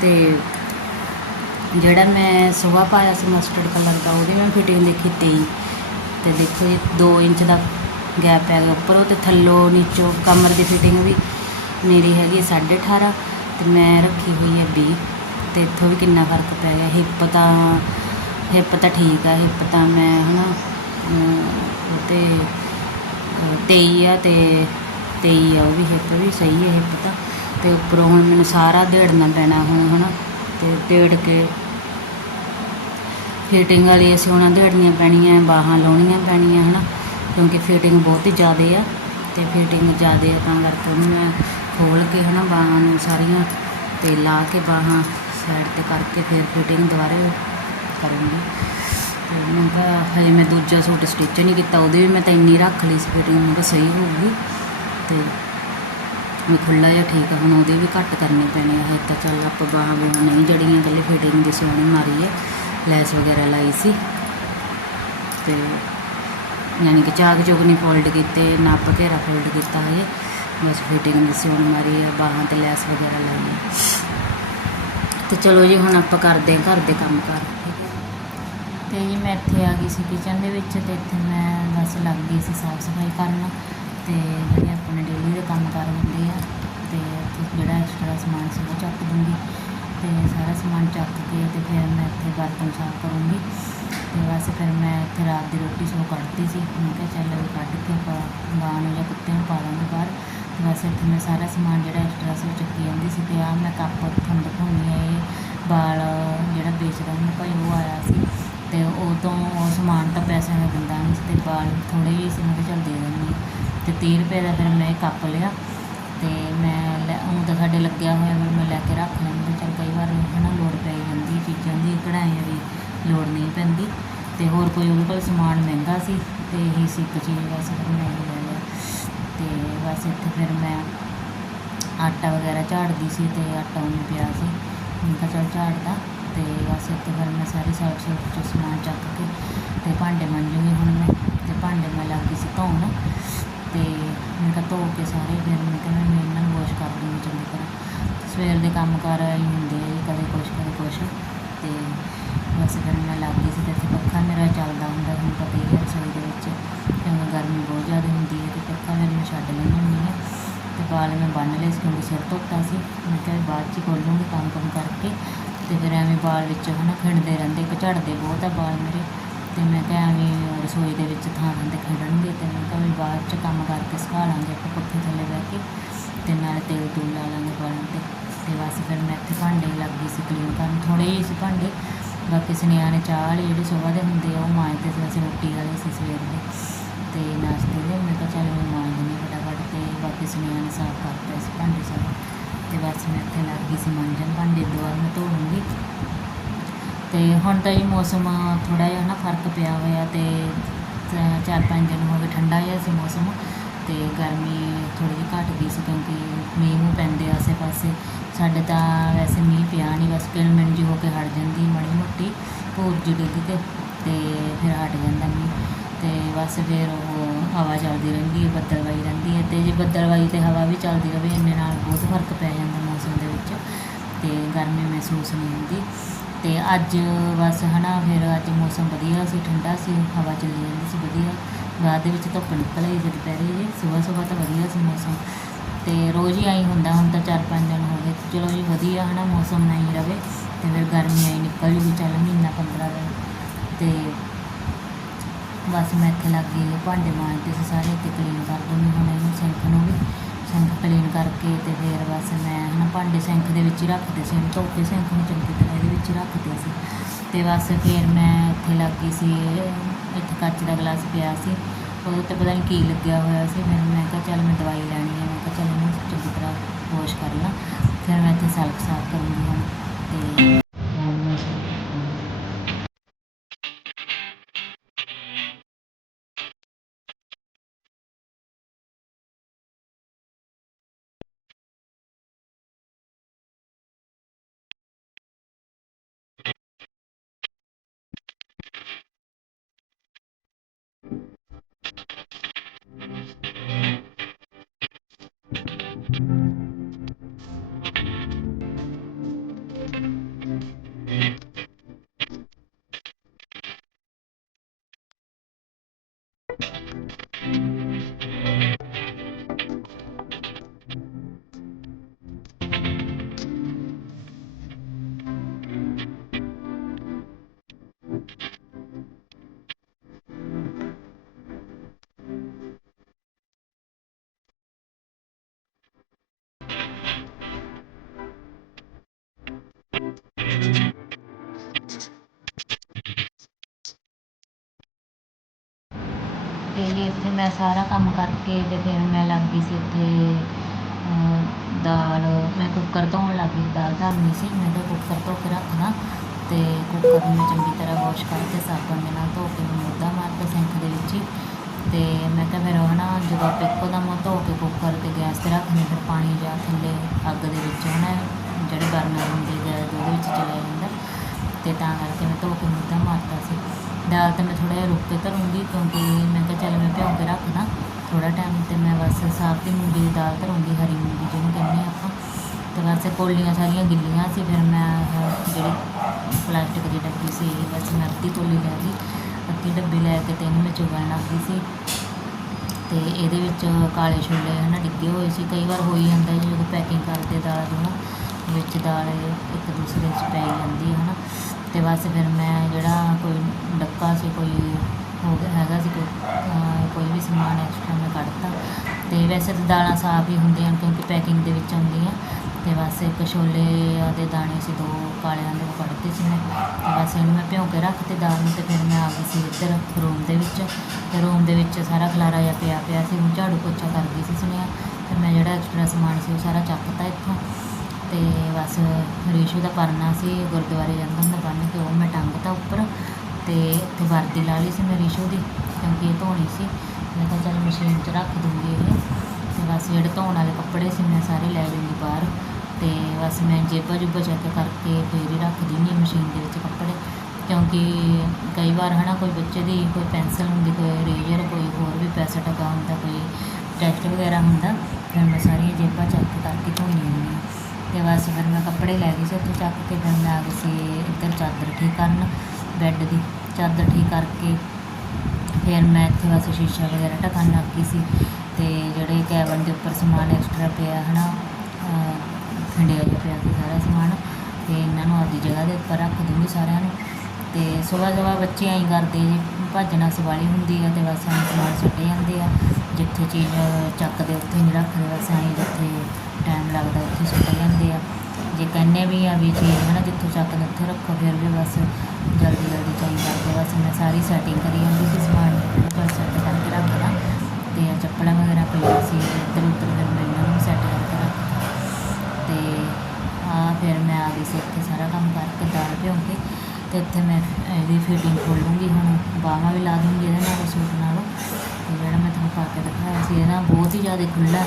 ਤੇ ਜਿਹੜਾ ਮੈਂ ਸੁਬਾ ਪਾਇਆ ਸੀ ਮਸਟਰਡ ਕਲਰ ਦਾ ਉਹਦੀ ਮੈਂ ਫਿਟਿੰਗ ਦੇਖੀ 23 ਤੇ ਦੇਖੋ ਇਹ 2 ਇੰਚ ਦਾ ਗੈਪ ਹੈਗਾ ਉੱਪਰੋਂ ਤੇ ਥੱਲੋਂ ਨੀਚੋਂ ਕਮਰ ਦੀ ਫਿਟਿੰਗ ਵੀ ਮੇਰੀ ਹੈਗੀ ਹੈ ਸਾਢੇ 18 ਤੇ ਮੈਂ ਰੱਖੀ ਹੋਈ ਹੈ 20 ਤੇ ਇੱਥੋਂ ਵੀ ਕਿੰਨਾ ਫ਼ਰਕ ਪੈ ਗਿਆ। ਹਿੱਪ ਤਾਂ ਹਿੱਪ ਤਾਂ ਠੀਕ ਆ ਹਿੱਪ ਤਾਂ ਮੈਂ ਹਨਾ ਅਮ, ਉਹ ਤੇ 23 ਆ ਤੇ 23 ਆ ਉਹ ਵੀ ਹਿੱਪ ਵੀ ਸਹੀ ਹੈ ਹਿੱਪ ਤਾਂ। ਤੇ ਉੱਪਰੋਂ ਹੁਣ ਮੈਨੂੰ ਸਾਰਾ ਦੇੜਨਾ ਪੈਣਾ ਹੁਣ ਹਨਾ। ਤੇ ਦੇੜ ਕੇ ਫਿਟਿੰਗ ਵਾਲੀ ਸਿਉਣਾ ਦੇੜਨੀਆਂ ਪੈਣੀਆਂ, ਬਾਹਾਂ ਲਾਉਣੀਆਂ ਪੈਣੀਆਂ, ਹਨਾ? ਕਿਉਂਕਿ ਫਿਟਿੰਗ ਬਹੁਤ ਹੀ ਜ਼ਿਆਦਾ ਆ ਤੇ ਫਿਟਿੰਗ ਜ਼ਿਆਦਾ ਆ ਤਾਂ ਕਰਕੇ ਉਹਨੂੰ ਮੈਂ ਖੋਲ ਕੇ, ਹਨਾ, ਬਾਹਾਂ ਨੂੰ ਸਾਰੀਆਂ ਤੇ ਲਾ ਕੇ ਬਾਹਾਂ ਸਾਈਡ ਤੇ ਕਰਕੇ ਫਿਰ ਫਿਟਿੰਗ ਦੁਬਾਰਾ ਕਰੂੰਗੀ। ਤੇ ਮੈਂ ਕਿਹਾ ਹਜੇ ਮੈਂ ਦੂਜਾ ਸੂਟ ਸਟਿਚ ਨਹੀਂ ਕੀਤਾ, ਉਹਦੇ ਵੀ ਮੈਂ ਤਾਂ ਇੰਨੀ ਰੱਖ ਲਈ ਸੀ ਫਿਟਿੰਗ ਮੈਂ ਕਿਹਾ ਸਹੀ ਹੋਊਗੀ। ਤੇ ਵੀ ਖੁੱਲਾ ਜਿਹਾ ਠੀਕ ਆ, ਹੁਣ ਉਹਦੇ ਵੀ ਘੱਟ ਕਰਨੇ ਪੈਣੇ ਆ, ਹਜੇ ਤਾਂ ਚੱਲ ਆਪਾਂ ਬਾਹਾਂ ਬੂਹਾਂ ਨਹੀਂ ਜੜੀਆਂ, ਇਕੱਲੇ ਫਿਟਿੰਗ ਦੀ ਸੋਹਣੀ ਮਾਰੀ ਹੈ ਲੈਸ ਵਗੈਰਾ ਲਾਈ ਸੀ। ਤੇ ਯਾਨੀ ਕਿ ਚਾਕ ਚੁੱਕ ਨਹੀਂ ਫੋਲਡ ਕੀਤੇ ਨੱਪ ਘੇਰਾ ਫੋਲਡ ਕੀਤਾ ਹੈ ਬਸ ਫਿਟਿੰਗ ਦੀ ਸਿਉਣ ਮਾਰੀ ਹੈ ਬਾਹਾਂ ਤੇ ਲੈਸ ਵਗੈਰਾ ਲਾਈ। ਹੈ ਤੇ ਚਲੋ ਜੀ, ਹੁਣ ਆਪਾਂ ਕਰਦੇ ਹਾਂ ਘਰ ਦੇ ਕੰਮ ਕਰ ਤੇ ਜੀ, ਮੈਂ ਇੱਥੇ ਆ ਗਈ ਸੀ ਕਿਚਨ ਦੇ ਵਿੱਚ ਤੇ ਇੱਥੇ ਮੈਂ ਬਸ ਲੱਗ ਗਈ ਸੀ ਸਾਫ਼ ਸਫ਼ਾਈ ਕਰਨ। ਤੇ ਜਿਹੜੇ ਆਪਣੇ ਡੇਲੀ ਦੇ ਕੰਮ ਕਰ ਹੁੰਦੇ ਆ, ਤੇ ਜਿਹੜਾ ਐਕਸਟਰਾ ਸਮਾਨ ਸੀ ਉਹ ਚੱਕ ਦੂੰਗੀ। ਤੇ ਸਾਰਾ ਸਮਾਨ ਚੱਕ ਕੇ ਤੇ ਫਿਰ ਮੈਂ ਇੱਥੇ ਬਰਤਨ ਸਾਫ਼ ਕਰੂੰਗੀ। ਤੇ ਬਸ ਫਿਰ ਮੈਂ ਇੱਥੇ ਰਾਤ ਦੀ ਰੋਟੀ ਸੋ ਕੱਢਤੀ ਸੀ। ਮੈਂ ਕਿਹਾ ਚੱਲ ਇਹ ਕੱਢ ਕੇ ਆਪਾਂ ਗਾਂ ਨੂੰ ਜਾਂ ਕੁੱਤੇ ਨੂੰ ਪਾ ਦਾਂਗੇ ਬਾਹਰ। ਤੇ ਬਸ ਇੱਥੇ ਮੈਂ ਸਾਰਾ ਸਮਾਨ ਜਿਹੜਾ ਐਕਸਟਰਾ ਸੀ ਉਹ ਚੱਕੀ ਜਾਂਦੀ ਸੀ ਤੇ ਆ ਮੈਂ ਕੱਪ ਤੁਹਾਨੂੰ ਦਿਖਾਉਂਦੀ ਆ ਇਹ ਬਾਲ ਜਿਹੜਾ ਵੇਚਦਾ ਹੁੰਦਾ ਭਾਈ ਉਹ ਆਇਆ ਸੀ। ਤੇ ਉਹ ਤੋਂ ਉਹ ਸਮਾਨ ਤਾਂ ਪੈਸਿਆਂ ਦਾ ਦਿੰਦਾ ਨਹੀਂ ਸੀ ਤੇ ਬਾਲ ਥੋੜ੍ਹੇ ਜਿਹੇ ਸੀ, ਮੈਂ ਕਿਹਾ ਚੱਲ ਦੇ ਦਿੰਦੀ ਤੇ 30 ਰੁਪਏ ਦਾ ਫਿਰ ਮੈਂ ਇਹ ਕੱਪ ਲਿਆ। ਅਤੇ ਮੈਂ ਲੈ, ਉਹ ਤਾਂ ਸਾਡੇ ਲੱਗਿਆ ਹੋਇਆ ਫਿਰ ਮੈਂ ਲੈ ਕੇ ਰੱਖ ਲੈਂਦੀ ਚੱਲ ਕਈ ਵਾਰ ਨਾ ਲੋੜ ਪੈ ਜਾਂਦੀ ਚੀਜ਼ਾਂ ਦੀ, ਕਢਾਈਆਂ ਦੀ ਲੋੜ ਨਹੀਂ ਪੈਂਦੀ। ਅਤੇ ਹੋਰ ਕੋਈ, ਉਹਦੇ ਕੋਲ ਸਮਾਨ ਮਹਿੰਗਾ ਸੀ ਅਤੇ ਇਹੀ ਸੀ ਇੱਕ ਚੀਜ਼ ਬਸ ਫਿਰ ਮੈਂ ਇਹ ਲੈ ਲਿਆ। ਤੇ ਬਸ ਇੱਥੇ ਫਿਰ ਮੈਂ ਆਟਾ ਵਗੈਰਾ ਝਾੜਦੀ ਸੀ ਅਤੇ ਆਟਾ ਉਹਨੂੰ ਪਿਆ ਸੀ। ਮੈਂ ਕਿਹਾ ਚੱਲ ਝਾੜਦਾ। ਅਤੇ ਬਸ ਇੱਥੇ ਫਿਰ ਮੈਂ ਸਾਰੀ ਸਾਈਡ ਸਾਈਡ ਚੋਂ ਸਮਾਨ ਚੱਕ ਕੇ ਅਤੇ ਭਾਂਡੇ ਮਾਂਜੂਗੀ ਹੁਣ ਮੈਂ। ਤੇ ਭਾਂਡੇ ਮੈਂ ਲੱਗ ਗਈ ਸੀ ਧੋਣ। ਅਤੇ ਮੈਂ ਕਿਹਾ ਧੋ ਕੇ ਸਾਰੇ ਫਿਰ ਮੈਂ ਕਿਹਾ ਮੈਂ ਇਹਨਾਂ ਨੂੰ ਵਾਸ਼ ਕਰ ਦੂੰਗੀ ਚੰਗੀ ਤਰ੍ਹਾਂ। ਸਵੇਰ ਦੇ ਕੰਮ ਕਾਰ ਹੀ ਹੁੰਦੇ ਆ ਜੀ, ਕਦੇ ਕੁਛ ਕਦੇ ਕੁਛ। ਅਤੇ ਬਸ ਫਿਰ ਮੈਂ ਲੱਗ ਗਈ ਸੀ ਤੇ ਪੱਖਾ ਮੇਰਾ ਚੱਲਦਾ ਹੁੰਦਾ ਤੁਹਾਨੂੰ ਪਤਾ ਹੀ ਹੈ ਰਸੋਈ ਦੇ ਵਿੱਚ। ਕਿਉਂਕਿ ਗਰਮੀ ਬਹੁਤ ਜ਼ਿਆਦਾ ਹੁੰਦੀ ਹੈ ਅਤੇ ਪੱਖਾ ਮੇਰੇ ਮੈਂ ਛੱਡ ਲੈਂਦੀ ਹੁੰਦੀ ਹਾਂ ਅਤੇ ਵਾਲ ਮੈਂ ਬੰਨ ਲਏ ਸੀ ਕਿਉਂਕਿ ਸਿਰ ਧੋਤਾ ਸੀ। ਮੈਂ ਕਿਹਾ ਬਾਅਦ 'ਚ ਹੀ ਖੋਲੂੰਗੀ ਕੰਮ ਕੰਮ ਕਰਕੇ। ਅਤੇ ਫਿਰ ਐਵੇਂ ਵਾਲ ਹੈ ਨਾ ਖਿੰਡਦੇ ਰਹਿੰਦੇ ਇੱਕ ਝੜਦੇ ਬਹੁਤ ਆ ਵਾਲ ਮੇਰੇ। ਤੇ ਮੈਂ ਕਿਹਾ ਐਵੇਂ ਰਸੋਈ ਦੇ ਵਿੱਚ ਥਾਂ ਥਾਂ ਤੇ ਖਿੰਡਣਗੇ ਤੇ ਮੈਂ ਕਿਹਾ ਵੀ ਬਾਅਦ 'ਚ ਕੰਮ ਕਰਕੇ ਸੁਕਾ ਲਾਂਗੇ ਆਪਾਂ ਪੱਖੇ ਥੱਲੇ ਬਹਿ ਕੇ ਤੇ ਨਾਲ ਤੇਲ ਤੂਲ ਲਾ ਲਾਂਗੇ ਵਾਲਾਂ ਤੇ। ਤੇ ਬਸ ਫਿਰ ਮੈਂ ਇੱਥੇ ਭਾਂਡੇ ਲੱਗ ਗਈ ਸੀ ਕਲੀਨ ਕਰਨ। ਥੋੜ੍ਹੇ ਜਿਹੇ ਸੀ ਭਾਂਡੇ, ਬਾਕੀ ਸੁਨੇਹਾ ਨੇ ਚਾਹ ਵਾਲੇ ਜਿਹੜੇ ਸੁਬਾਹ ਦੇ ਹੁੰਦੇ ਆ, ਉਹ ਮਾਂਜਦੇ ਸੀ ਵੈਸੇ ਰੋਟੀ ਵਾਲੇ ਸੀ ਸਵੇਰ ਦੇ। ਤੇ ਨਾਸ਼ਤੇ ਦੇ, ਮੈਂ ਕਿਹਾ ਚੱਲ ਮੈਂ ਮਾਂਜ ਦਿੰਦੀ ਫਟਾਫਟ ਤੇ ਬਾਕੀ ਸੁਨੇਹਾ ਨੇ ਸਾਫ਼ ਕਰਤਾ ਸੀ ਭਾਂਡੇ ਸਾਰੇ ਤੇ ਬਸ ਮੈਂ ਇੱਥੇ ਲੱਗ ਗਈ ਸੀ ਮਾਂਜਣ ਭਾਂਡੇ ਦੁਆਰ ਮੈਂ ਧੋ ਲੂੰਗੀ ਅਤੇ ਹੁਣ ਤਾਂ ਜੀ ਮੌਸਮ ਥੋੜ੍ਹਾ ਜਿਹਾ ਨਾ ਫ਼ਰਕ ਪਿਆ ਹੋਇਆ ਅਤੇ ਚਾਰ ਪੰਜ ਦਿਨ ਹੋ ਗਏ ਠੰਡਾ ਜਿਹਾ ਸੀ ਮੌਸਮ ਅਤੇ ਗਰਮੀ ਥੋੜ੍ਹੀ ਜਿਹੀ ਘੱਟ ਗਈ ਸੀ ਕਿਉਂਕਿ ਮੀਂਹ ਮੂੰਹ ਪੈਂਦੇ ਆਸੇ ਪਾਸੇ ਸਾਡੇ ਤਾਂ ਵੈਸੇ ਮੀਂਹ ਪਿਆ ਨਹੀਂ ਬਸ ਕਿਲਮਿੰਨ ਜੀ ਹੋ ਕੇ ਹਟ ਜਾਂਦੀ ਮਾੜੀ ਮੋਟੀ ਭੂਰ ਜੀ ਡਿੱਗ ਕੇ ਅਤੇ ਫਿਰ ਹਟ ਜਾਂਦਾ ਮੀਂਹ। ਅਤੇ ਬਸ ਫਿਰ ਉਹ ਹਵਾ ਚੱਲਦੀ ਰਹਿੰਦੀ ਹੈ, ਬੱਦਲਵਾਈ ਰਹਿੰਦੀ ਹੈ ਅਤੇ ਜੇ ਬੱਦਲਵਾਈ ਤੇ ਹਵਾ ਵੀ ਚੱਲਦੀ ਰਹੇ, ਇੰਨੇ ਨਾਲ ਬਹੁਤ ਫ਼ਰਕ ਪੈ ਜਾਂਦਾ ਮੌਸਮ ਦੇ ਵਿੱਚ ਅਤੇ ਗਰਮੀ ਮਹਿਸੂਸ ਨਹੀਂ ਹੁੰਦੀ। ਅਤੇ ਅੱਜ ਬਸ ਹੈ ਨਾ ਫਿਰ ਅੱਜ ਮੌਸਮ ਵਧੀਆ ਸੀ, ਠੰਡਾ ਸੀ, ਹਵਾ ਚੱਲੀ ਜਾਂਦੀ ਸੀ ਵਧੀਆ। ਬਾਅਦ ਦੇ ਵਿੱਚ ਧੁੱਪ ਨਿਕਲ ਆਈ ਜਦ ਦੁਪਹਿਰੇ ਜੀ ਸਵੇਰ ਸਵੇਰ ਤਾਂ ਵਧੀਆ ਸੀ ਮੌਸਮ। ਤੇ ਰੋਜ਼ ਹੀ ਆਈ ਹੁੰਦਾ, ਹੁਣ ਤਾਂ ਚਾਰ ਪੰਜ ਦਿਨ ਹੋ ਗਏ। ਚਲੋ ਜੀ ਵਧੀਆ ਹੈ ਨਾ ਮੌਸਮ ਨਹੀਂ ਰਵੇ ਤੇ ਫਿਰ ਗਰਮੀ ਆਈ ਨਿਕਲ ਜੂਗੀ ਚੱਲ ਮਹੀਨਾ 15 ਦਿਨ। ਤੇ ਬਸ ਮੈਂ ਇੱਥੇ ਲੱਗ ਗਈ ਭਾਂਡੇ ਮਾਂਜਦੇ ਸੀ ਸਾਰੇ ਇੱਥੇ ਕਲੀਨ ਕਰ ਦੂੰਗੀ ਹੁਣ ਇਹਨੂੰ ਸਿੰਕ ਨੂੰ ਵੀ। ਸਿੰਕ ਕਲੀਨ ਕਰਕੇ ਤੇ ਫਿਰ ਬਸ ਮੈਂ ਹਨਾ ਭਾਂਡੇ ਸਿੰਕ ਦੇ ਵਿੱਚ ਹੀ ਰੱਖਦੇ ਸੀ ਇਹਨੂੰ ਧੋ ਕੇ ਸਿੰਕ ਨੂੰ ਚੰਗੀ ਤਰ੍ਹਾਂ ਇਹਦੇ ਵਿੱਚ ਹੀ ਰੱਖਦੇ ਸੀ। ਤੇ ਬਸ ਫਿਰ ਮੈਂ ਇੱਥੇ ਲੱਗ ਗਈ ਸੀ ਇੱਥੇ ਕੱਚ ਦਾ ਗਲਾਸ ਪਿਆ ਸੀ, ਉਹਦੇ ਤੇ ਪਤਾ ਨਹੀਂ ਕੀ ਲੱਗਿਆ ਹੋਇਆ ਸੀ। ਮੈਨੂੰ ਮੈਂ ਕਿਹਾ ਚੱਲ ਮੈਂ ਦਵਾਈ ਲੈਣੀ ਹੈ ਮੈਂ ਕਿਹਾ ਚੱਲ ਇਹਨੂੰ ਚੰਗੀ ਤਰ੍ਹਾਂ ਵਾਸ਼ ਕਰ ਲਾਂ। ਫਿਰ ਮੈਂ ਇੱਥੇ ਸੈਲਫ ਸਾਫ਼ ਕਰੂੰਗੀ ਹੁਣ ਤੇ ਮੈਂ ਸਾਰਾ ਕੰਮ ਕਰਕੇ ਤੇ ਫਿਰ ਮੈਂ ਲੱਗ ਗਈ ਸੀ ਉੱਥੇ ਦਾਲ, ਮੈਂ ਕੁੱਕਰ ਧੋਣ ਲੱਗ ਗਈ, ਦਾਲ ਧਰਨੀ ਸੀ, ਮੈਂ ਤਾਂ ਕੁੱਕਰ ਧੋ ਕੇ ਰੱਖਣਾ ਅਤੇ ਕੁੱਕਰ ਨੂੰ ਮੈਂ ਚੰਗੀ ਤਰ੍ਹਾਂ ਵਾਸ਼ ਕਰਕੇ ਸਾਬਣ ਦੇ ਨਾਲ ਧੋ ਕੇ ਮੈਂ ਮੁੱਦਾ ਮਾਰ ਕੇ ਸਿੰਕ ਦੇ ਵਿੱਚ ਹੀ ਅਤੇ ਮੈਂ ਕਿਹਾ ਫਿਰ ਉਹ ਨਾ ਜਦੋਂ ਆਪਾਂ ਇੱਕੋ ਦਮ ਧੋ ਕੇ ਕੁੱਕਰ ਤੇ ਗੈਸ ਤੇ ਰੱਖਣੀ ਫਿਰ ਪਾਣੀ ਜਾਂ ਥੱਲੇ ਅੱਗ ਦੇ ਵਿੱਚ ਹਨਾ ਜਿਹੜੇ ਬਰਨਰ ਹੁੰਦੇ ਗੈਸ ਉਹਦੇ ਵਿੱਚ ਚਲਾ ਜਾਂਦਾ ਅਤੇ ਤਾਂ ਕਰਕੇ ਮੈਂ ਧੋ ਕੇ ਮੁੱਦਾ ਮਾਰਤਾ ਦਾਲ ਤਾਂ ਮੈਂ ਥੋੜ੍ਹਾ ਜਿਹਾ ਰੁੱਕ ਕੇ ਧਰੂੰਗੀ ਕਿਉਂਕਿ ਮੈਂ ਕਿਹਾ ਚੱਲ ਮੈਂ ਭਿਉਂ ਕੇ ਰੱਖਦਾ ਥੋੜ੍ਹਾ ਟਾਈਮ ਤੇ ਮੈਂ ਬਸ ਸਾਬਤੀ ਮੂੰਗੀ ਦੀ ਦਾਲ ਧਰੂੰਗੀ, ਹਰੀ ਮੂੰਗੀ ਜਿਹਨੂੰ ਕਹਿੰਦੇ ਹਾਂ ਆਪਾਂ। ਤੇ ਬਸ ਕੋਲੀਆਂ ਸਾਰੀਆਂ ਗਿੱਲੀਆਂ ਸੀ, ਫਿਰ ਮੈਂ ਜਿਹੜੀ ਪਲਾਸਟਿਕ ਦੀ ਡੱਬੀ ਸੀ, ਬਸ ਮੈਂ ਅੱਧੀ ਕੋਲੀ ਲੈ ਗਈ ਅੱਧੀ ਡੱਬੀ ਲੈ ਕੇ ਤੇ ਇਹਨੂੰ ਮੈਂ ਚੁਗਣ ਲੱਗ ਗਈ ਸੀ। ਤੇ ਇਹਦੇ ਵਿੱਚ ਕਾਲੇ ਛੋਲੇ ਹਨਾ ਡਿੱਗੇ ਹੋਏ ਸੀ। ਕਈ ਵਾਰ ਹੋਈ ਜਾਂਦਾ ਜੀ ਜਦੋਂ ਪੈਕਿੰਗ ਕਰਦੇ ਦਾਲ ਨੂੰ, ਵਿੱਚ ਦਾਲ ਇੱਕ ਦੂਸਰੇ 'ਚ ਪੈ ਜਾਂਦੀ ਹੈ ਹਨਾ। ਅਤੇ ਬਸ ਫਿਰ ਮੈਂ ਜਿਹੜਾ ਕੋਈ ਡੱਕਾ ਸੀ, ਕੋਈ ਹੋ ਗਿਆ ਹੈਗਾ ਸੀ, ਕੋਈ ਕੋਈ ਵੀ ਸਮਾਨ ਐਕਸਟਰਾ ਮੈਂ ਕੱਢਤਾ। ਅਤੇ ਵੈਸੇ ਤਾਂ ਦਾਲਾਂ ਸਾਫ਼ ਹੀ ਹੁੰਦੀਆਂ ਹਨ ਕਿਉਂਕਿ ਪੈਕਿੰਗ ਦੇ ਵਿੱਚ ਆਉਂਦੀਆਂ। ਅਤੇ ਬਸ ਇੱਕ ਛੋਲੇ ਦੇ ਦਾਣੇ ਸੀ, ਦੋ ਕਾਲਿਆਂ ਦੇ ਉਹ ਕੱਢਤੇ ਸੀ ਮੈਂ। ਅਤੇ ਬਸ ਇਹਨੂੰ ਮੈਂ ਭਿਉਂ ਕੇ ਰੱਖਤੇ ਦਾਲ ਨੂੰ ਅਤੇ ਫਿਰ ਮੈਂ ਆ ਗਈ ਸੀ ਇੱਧਰ ਰੂਮ ਦੇ ਵਿੱਚ। ਅਤੇ ਰੂਮ ਦੇ ਵਿੱਚ ਸਾਰਾ ਖਲਾਰਾ ਜਿਹਾ ਪਿਆ ਪਿਆ ਸੀ, ਹੁਣ ਝਾੜੂ ਪੋਚਾ ਕਰ ਗਈ ਸੀ ਸੁਣਿਆ ਫਿਰ ਮੈਂ ਜਿਹੜਾ ਐਕਸਟਰਾ ਸਮਾਨ ਸੀ ਉਹ ਸਾਰਾ ਚੱਕਤਾ ਇੱਥੋਂ। ਤੇ ਬਸ ਰੀਸ਼ੂ ਦਾ ਪਰਨਾ ਸੀ, ਗੁਰਦੁਆਰੇ ਜਾਂਦਾ ਹੁੰਦਾ ਬੰਨ੍ਹ ਕੇ ਉਹ ਮੈਂ ਟੰਗਤਾ ਉੱਪਰ ਤੇ ਇੱਥੇ ਵਰਦੀ ਲਾ ਲਈ ਸੀ ਮੈਂ ਰੀਸ਼ੂ ਦੀ, ਕਿਉਂਕਿ ਇਹ ਧੋਣੀ ਸੀ। ਮੈਂ ਕਿਹਾ ਚੱਲ ਮਸ਼ੀਨ 'ਚ ਰੱਖ ਦੂੰਗੀ ਇਹ। ਤੇ ਬਸ ਜਿਹੜੇ ਧੋਣ ਵਾਲੇ ਕੱਪੜੇ ਸੀ ਮੈਂ ਸਾਰੇ ਲੈ ਜੂੰਗੀ ਬਾਹਰ। ਤੇ ਬਸ ਮੈਂ ਜੇਬਾਂ ਜੁਬਾਂ ਚੈੱਕ ਕਰਕੇ ਫੇਰ ਹੀ ਰੱਖਦੀ ਨਹੀਂ ਮਸ਼ੀਨ ਦੇ ਵਿੱਚ ਕੱਪੜੇ। ਕਿਉਂਕਿ ਕਈ ਵਾਰ ਹਨਾ ਕੋਈ ਬੱਚੇ ਦੀ ਕੋਈ ਪੈਨਸਲ ਹੁੰਦੀ, ਕੋਈ ਰੇਜ਼ਰ, ਕੋਈ ਹੋਰ ਵੀ ਪੈਸਾ ਟਕਾ ਹੁੰਦਾ, ਕੋਈ ਟੈਸਟ ਵਗੈਰਾ ਹੁੰਦਾ, ਫਿਰ ਮੈਂ ਸਾਰੀਆਂ ਜੇਬਾਂ ਚੈੱਕ ਕਰਕੇ ਅਤੇ ਬਸ ਫਿਰ ਮੈਂ ਕੱਪੜੇ ਲੈ ਗਈ ਸੀ, ਉੱਥੋਂ ਚੱਕ ਕੇ ਫਿਰ ਮੈਂ ਆ ਗਈ ਸੀ ਇੱਧਰ ਚਾਦਰ ਠੀਕ ਕਰਨ ਬੈੱਡ ਦੀ। ਚਾਦਰ ਠੀਕ ਕਰਕੇ ਫਿਰ ਮੈਂ ਇੱਥੇ ਬਸ ਸ਼ੀਸ਼ਾ ਵਗੈਰਾ ਢੱਕਣ ਲੱਗ ਗਈ ਸੀ ਤੇ ਜਿਹੜੇ ਕੈਬਨ ਦੇ ਉੱਪਰ ਸਮਾਨ ਐਕਸਟਰਾ ਪਿਆ ਹਨਾ, ਅਹ ਖੰਡਿਆ ਜਿਹਾ ਪਿਆ ਸੀ ਸਾਰਾ ਸਮਾਨ, ਤੇ ਇਹਨਾਂ ਨੂੰ ਆਪਦੀ ਜਗ੍ਹਾ ਦੇ ਉੱਪਰ ਰੱਖ ਦੂੰਗੀ ਸਾਰਿਆਂ ਨੂੰ। ਤੇ ਸੁਬਾਹ ਸੁਬਾਹ ਬੱਚੇ ਐਂ ਕਰਦੇ ਜੀ ਭੱਜਣਾ ਸਵਾਲੀ ਹੁੰਦੀ ਆ ਤੇ ਬਸ ਐਂ ਸਮਾਨ ਸੁੱਟ ਜਾਂਦੇ ਆ। ਜਿੱਥੇ ਚੀਜ਼ ਚੱਕਦੇ, ਉੱਥੇ ਨਹੀਂ ਰੱਖਦੇ, ਬਸ ਐਂ ਜਿੱਥੇ ਟਾਈਮ ਲੱਗਦਾ, ਉੱਥੇ ਸੁੱਟ ਜਾਂਦੇ ਆ। ਜੇ ਕਹਿੰਦੇ ਵੀ ਆ ਵੀ ਚੀਜ਼ ਹੈ ਨਾ ਜਿੱਥੋਂ ਚੱਕਦੇ, ਉੱਥੇ ਰੱਖੋ, ਫਿਰ ਵੀ ਬਸ ਜਲਦੀ ਜਲਦੀ ਚਾਹੀ ਕਰਦੇ ਬਸ ਮੈਂ ਸਾਰੀ ਸੈਟਿੰਗ ਕਰੀ ਜਾਂਦੀ ਸੀ ਸਮਾਨ, ਬਸ ਸੈੱਟ ਕਰਕੇ ਰੱਖਦਾ। ਤੇ ਆਹ ਚੱਪਲਾਂ ਵਗੈਰਾ ਪਈਆਂ ਸੀ, ਇੱਧਰ ਉੱਧਰ ਫਿਰ ਮੈਂ ਇਹਨਾਂ ਨੂੰ ਸੈੱਟ ਕਰਕੇ ਰੱਖਤਾ ਤੇ ਆ ਫਿਰ ਮੈਂ ਆ ਗਈ ਸੀ ਇੱਥੇ ਸਾਰਾ ਕੰਮ ਕਰਕੇ, ਦਾਲ ਭਿਉਂ ਕੇ ਤੇ ਇੱਥੇ ਮੈਂ ਇਹਦੀ ਫਿਟਿੰਗ ਖੋਲੂੰਗੀ ਹੁਣ, ਬਾਹਾਂ ਵੀ ਲਾ ਦੂੰਗੀ ਇਹਦੇ ਨਾਲ, ਸੂਟ ਨਾਲ। ਤੇ ਜਿਹੜਾ ਮੈਂ ਤੁਹਾਨੂੰ ਪਾ ਕੇ ਦਿਖਾਇਆ ਸੀ, ਇਹ ਨਾ ਬਹੁਤ ਹੀ ਜ਼ਿਆਦਾ ਖੁੱਲ੍ਹਾ